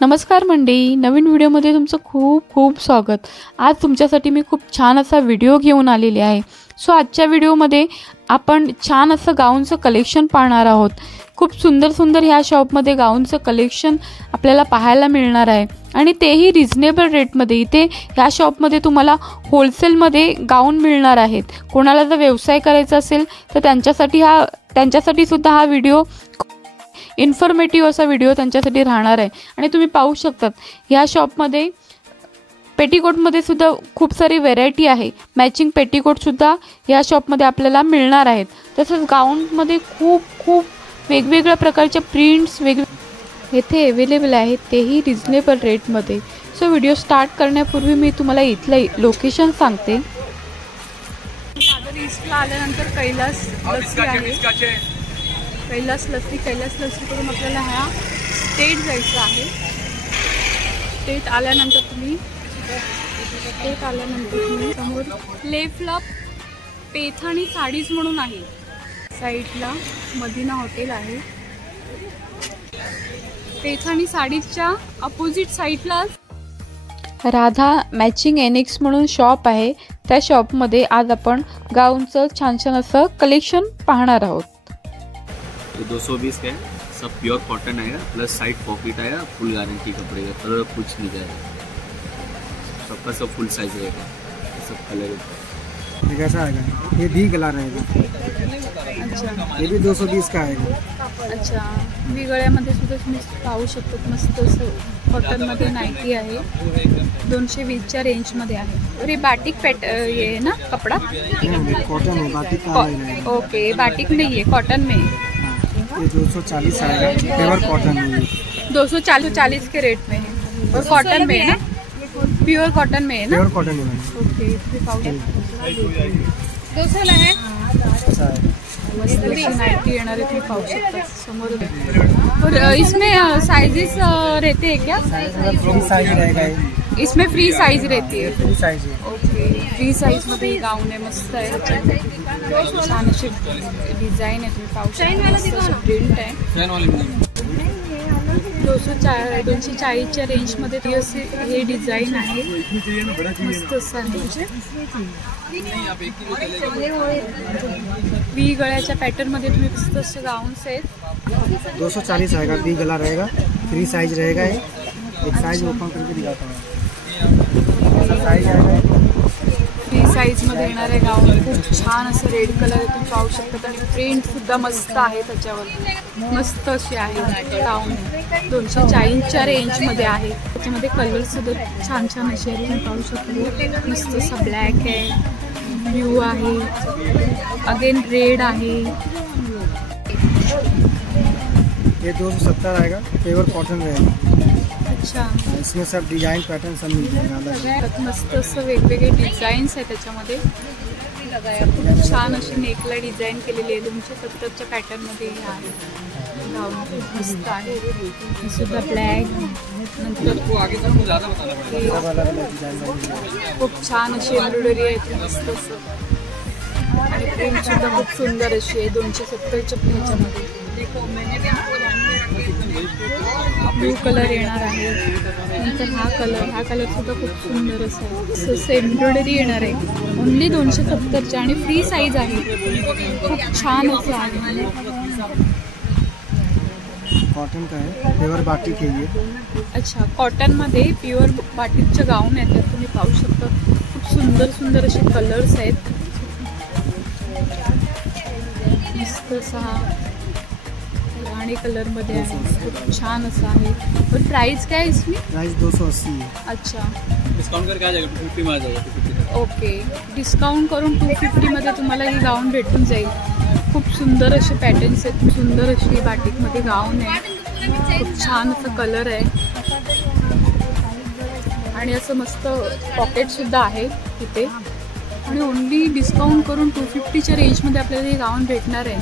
नमस्कार मंडळी, नवीन व्हिडिओमध्ये तुमचं खूप खूप स्वागत। आज तुमच्यासाठी मी खूप छान असा व्हिडिओ घेऊन आलेली आहे। सो आजच्या व्हिडिओमध्ये आपण छान असं गाऊनचं कलेक्शन पाहणार आहोत। खूप सुंदर सुंदर ह्या शॉपमध्ये गाऊनचं कलेक्शन आपल्याला पाहायला मिळणार आहे आणि तेही रिजनेबल रेटमध्ये। इथे ह्या शॉपमध्ये तुम्हाला होलसेलमध्ये गाऊन मिळणार आहेत। कोणाला जर व्यवसाय करायचा असेल तर त्यांच्यासाठी सुद्धा हा व्हिडिओ इन्फॉर्मेटिव्ह असा व्हिडिओ त्यांच्यासाठी राहणार आहे। आणि तुम्ही पाहू शकतात ह्या शॉपमध्ये पेटीकोटमध्ये सुद्धा खूप सारी व्हेरायटी आहे। मॅचिंग पेटीकोट सुद्धा ह्या शॉपमध्ये आपल्याला मिळणार आहेत। तसंच गाऊनमध्ये खूप वेगवेगळ्या प्रकारच्या प्रिंट्स येथे अवेलेबल आहेत, तेही रिजनेबल रेटमध्ये। सो व्हिडिओ स्टार्ट करण्यापूर्वी मी तुम्हाला इथलं लोकेशन सांगते। ईस्टला आल्यानंतर कैलास लस्सी आहे। कैलास लस्सी करून आपल्याला ह्या स्टेट जायचं आहे। स्टेट आल्यानंतर तुम्ही समोर लेफ्टला पैठणी साडीज म्हणून आहे, साईडला मदिना हॉटेल आहे। पैठणी साडीजच्या अपोजिट साईडला राधा मॅचिंग एनिक्स म्हणून शॉप आहे। त्या शॉपमध्ये आज आपण गाऊनचं छान असं कलेक्शन पाहणार आहोत। 220 का है, सब प्योर कॉटन आएगा, प्लस साइड पॉकेट आएगा, फुल गारंटी कपड़े का, कलर कुछ नहीं जाएगा, सबका सब फुल साइज रहेगा, सब कलर ये कैसा आएगा? ये भी गला रहेगा। अच्छा, ये भी 220 का आएगा। अच्छा, मी गळ्यामध्ये सुद्धा तुम्ही पाहू शकतो, मस्त असं कॉटनमध्ये नाईटी आहे। 220च्या रेंजमध्ये आहे। और ये बाटिक ये है ना कपड़ा? कॉटन है, बाटिक का है। ओके, बाटिक नहीं है, कॉटन में है। ये 240 आएगा, प्योर कॉटन में। 240 के रेट में है और कॉटन में है ना? प्योर कॉटन में है ना? प्योर कॉटन में। ओके, 200 है। मस्त नाइटी येणार है, पाहू शकता समोर। और इसमें साइजेस रहते हैं क्या? फ्री साइज रहेगा, इसमें फ्री साइज रहती है। फ्री साइज है। ओके, फ्री साइज मध्ये गाऊन आहे, मस्त आहे। छान अशी डिझाईन आहे, तुम्ही पाहू शकता, प्रिंट आहे। 240च्या रेंजमध्ये हे डिझाईन आहे, मस्त असं आहे। वी गळ्याच्या पॅटर्न मध्ये तुम्ही मस्त असे गाउन्स आहेत। 240 आएगा, वी गला रहेगा, फ्री साइज रहेगा। एक साइज ओपन करके दिखाता हूँ। साइज आएगा, फ्री साइज मध्ये येणार आहे गाऊन। खूप छान असं रेड कलर आहे, तुम्ही पाहू शकता आणि प्रिंट सुद्धा मस्त आहे त्याच्यावर, मस्त अशी आहे गाऊन। 240च्या रेंजमध्ये आहे। त्याच्यामध्ये कलर सुद्धा छान असे आहेत, तुम्ही पाहू शकता। मस्त असा ब्लॅक आहे, ब्लू आहे, अगेन रेड आहे। ये 270 आएगा, प्योर कॉटन रहेगा। अच्छा, इसमें सब डिजाइन पैटर्न सब मिल जाएगा। मस्त असं वेगवेगळे डिझाईन्स आहे त्याच्यामध्ये। छान अशी नेकला डिझाईन केलेली आहे, 270च्या पॅटर्नमध्ये आहे गाऊन। मस्त आहे, सुद्धा ब्लॅक, नंतर खूप छान अशी एम्ब्रॉयडरी आहे, मस्त असं। आणि प्रिंट सुद्धा खूप सुंदर अशी आहे 270च्या ह्याच्यामध्ये। ब्लू कलर येणार आहे, नंतर हा कलर सुद्धा खूप सुंदर असा आहे। एम्ब्रॉयडरी येणार आहे, ओनली 270च्या आणि फ्री साईज आहे। खूप छान असं आहे। कॉटन का है, प्योर बाटिक है ये। अच्छा, कॉटनमध्ये प्युअर बाटिकचं गाऊन आहे, त्यात तुम्ही पाहू शकता। खूप सुंदर असे कलर्स आहेत, मस्त असा राणी कलरमध्ये आहे, खूप छान असं आहे। और प्राइस क्या है इसमें? प्राइस 280 है। अच्छा, डिस्काउंट करके आ जाएगा, 250 में आ जाएगा। ओके, डिस्काउंट करून 250 मध्ये तुम्हाला ही गाऊन भेटून जाईल। खूप सुंदर असे पॅटर्न्स आहेत, सुंदर अशी बाटिकमध्ये गाऊन आहे, खूप छान असं कलर आहे आणि असं मस्त पॉकेट सुद्धा आहे इथे। आणि ओनली डिस्काउंट करून 250च्या रेंजमध्ये आपल्याला हे गाऊन भेटणार आहे,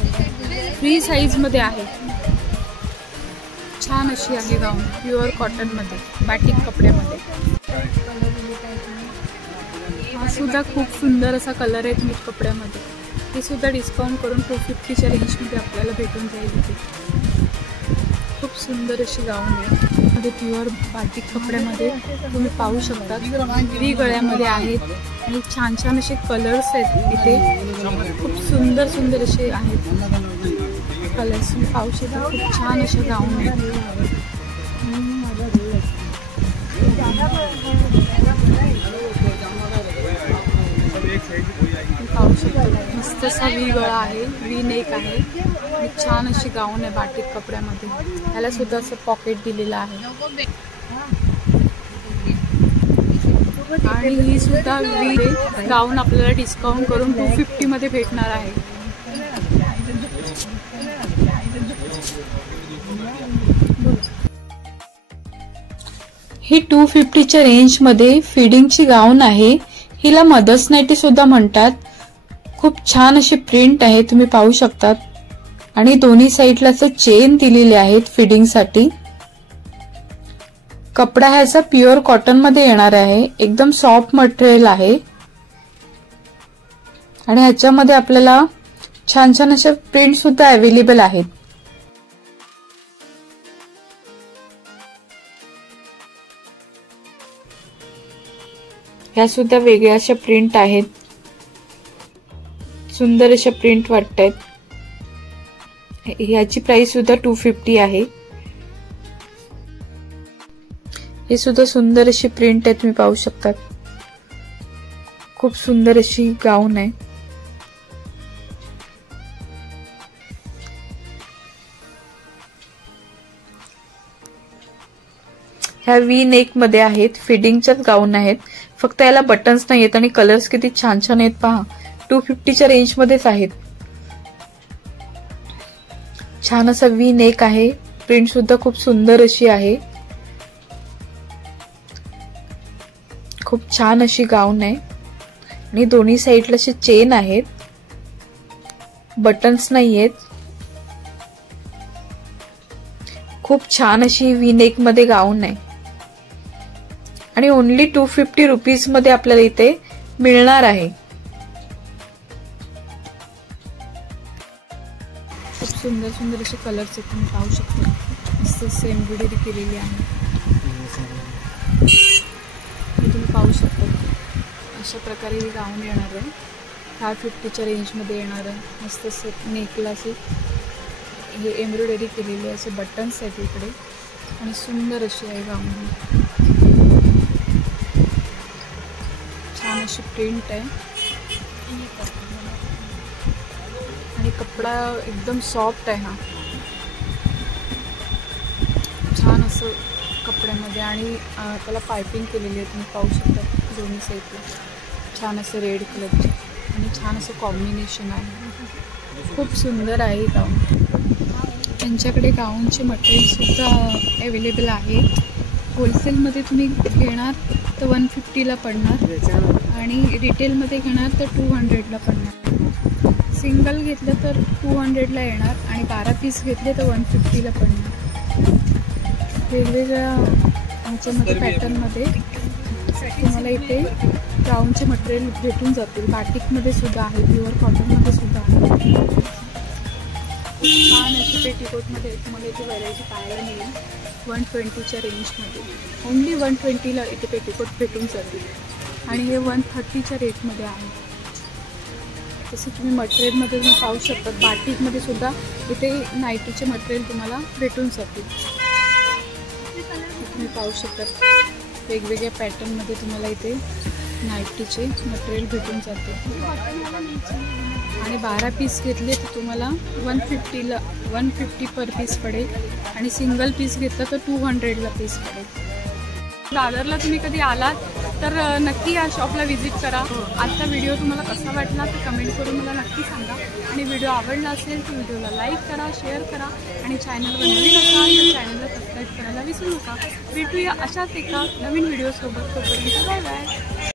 फ्री साईजमध्ये आहे। छान अशी आहे गाऊन, प्युअर कॉटनमध्ये, बाटिक कपड्यामध्ये। हा सुद्धा खूप सुंदर असा कलर आहे तुम्ही कपड्यामध्ये, हे सुद्धा डिस्काउंट करून 250च्या रेंजमध्ये आपल्याला भेटून जाईल इथे। खूप सुंदर अशी गाऊन आहे। मध्ये प्युअर बाटिक कपड्यामध्ये तुम्ही पाहू शकता व्ही गळ्यामध्ये आहेत आणि छान छान असे कलर्स आहेत इथे, खूप सुंदर सुंदर असे आहेत कलर्स तुम्ही पाहू शकता. खूप छान असे गाऊन आहेत. पाहू शकता मस्त असा व्ही गळा आहे, व्ही नेक आहे आणि छान अशी गाऊन आहे बाटिक कपड्यामध्ये. याला सुद्धा असं पॉकेट दिलेलं आहे आणि ही सुद्धा व्ही गाऊन आपल्याला डिस्काउंट करून 250 मध्ये भेटणार आहे. ही 250च्या रेंजमध्ये फिडिंगची गाऊन आहे. हिला मदर्स नाईटी सुद्धा म्हणतात. खूप छान अशी प्रिंट आहे, तुम्ही पाहू शकतात आणि दोन्ही साईडला असं चेन दिलेले आहेत फिडिंगसाठी. कपडा ह्याचा प्युअर कॉटन मध्ये येणार आहे, एकदम सॉफ्ट मटेरियल आहे आणि ह्याच्यामध्ये आपल्याला छान छान अशा प्रिंट सुद्धा अवेलेबल आहेत. ह्या सुद्धा वेगळ्या अशा प्रिंट आहेत, सुंदर अशा प्रिंट वाटतायत. ह्याची प्राइस सुद्धा 250 आहे. हे सुद्धा सुंदर अशी प्रिंट आहे, तुम्ही पाहू शकतात. खूप सुंदर अशी गाऊन आहे. ह्या व्ही नेक मध्ये आहेत, फिडिंगच्याच गाऊन आहेत, फक्त याला बटन्स नाही आहेत आणि कलर्स किती छान छान आहेत पहा. 250च्या रेंज मध्येच आहेत. छान असा व्ही नेक आहे, प्रिंट सुद्धा खूप सुंदर अशी आहे. खूप छान अशी गाऊन आहे आणि दोन्ही साईडला असे चेन आहेत, बटन्स नाही आहेत. खूप छान अशी व्ही नेक मध्ये गाऊन आहे आणि ओनली 250 रुपीज मध्ये आपल्याला इथे मिळणार आहे. खूप सुंदर सुंदर असे कलर्स आहेत, तुम्ही पाहू शकता. मस्त एम्ब्रॉयडरी केलेली आहे, तुम्ही पाहू शकता. अशा प्रकारे ही गाऊन येणार आहे. 550च्या रेंजमध्ये येणार आहे. मस्त असे नेकला असे हे एम्ब्रॉयडरी केलेली असे बटन्स आहेत इकडे आणि सुंदर अशी आहे गाऊन. छान अशी प्रिंट आहे आणि कपडा एकदम सॉफ्ट आहे. हा छान असं कपड्यामध्ये आणि त्याला पायपिंग केलेली आहे, तुम्ही पाहू शकता. दोन्ही साईडला छान असं रेड कलरचे आणि छान असं कॉम्बिनेशन आहे. खूप सुंदर आहे गाऊन. त्यांच्याकडे गाऊनचे मटेरियल सुद्धा अवेलेबल आहे. होलसेलमध्ये तुम्ही घेणार तर 150ला पडणार आणि रिटेलमध्ये घेणार तर 200ला पडणार. सिंगल घेतलं तर 200ला येणार आणि 12 पीस घेतले तर 150ला पडणार. वेगवेगळ्या ह्याच्यामध्ये पॅटर्नमध्ये तुम्हाला इथे गाऊनचे मटेरियल भेटून जातील. बाटिकमध्ये सुद्धा आहे, प्युअर कॉटनमध्ये सुद्धा आहे. छान अशी पेटीकोटमध्ये तुम्हाला इथे व्हरायटी पाहायला मिळेल. 120च्या रेंजमध्ये ओनली 120ला इथे पेटीकोट भेटून जातील आणि हे 130च्या रेटमध्ये आहे. तसे तुम्ही मटेरियलमध्ये तुम्ही पाहू शकता. बाटिकमध्ये सुद्धा इथे नाईटीचे मटेरियल तुम्हाला भेटून जातील. तुम्ही पाहू शकता वेगवेगळ्या पॅटर्नमध्ये तुम्हाला इथे नाईटीचे मटेरियल भेटून जाते आणि 12 पीस घेतले तर तुम्हाला 150 पर पीस पडेल आणि सिंगल पीस घेतलं तर 200ला पीस पडेल. दादरला तुम्ही कधी आलात तर नक्की या शॉपला व्हिजिट करा. आजचा व्हिडिओ तुम्हाला कसा वाटला तर कमेंट करून मला नक्की सांगा आणि व्हिडिओ आवडला असेल तर व्हिडिओला लाईक करा, शेअर करा आणि चॅनलवर नवीन असाल तर चॅनलला सबस्क्राईब करायला विसरू नका. भेटूया अशाच एका नवीन व्हिडिओसोबत. तोपर्यंत बाय बाय.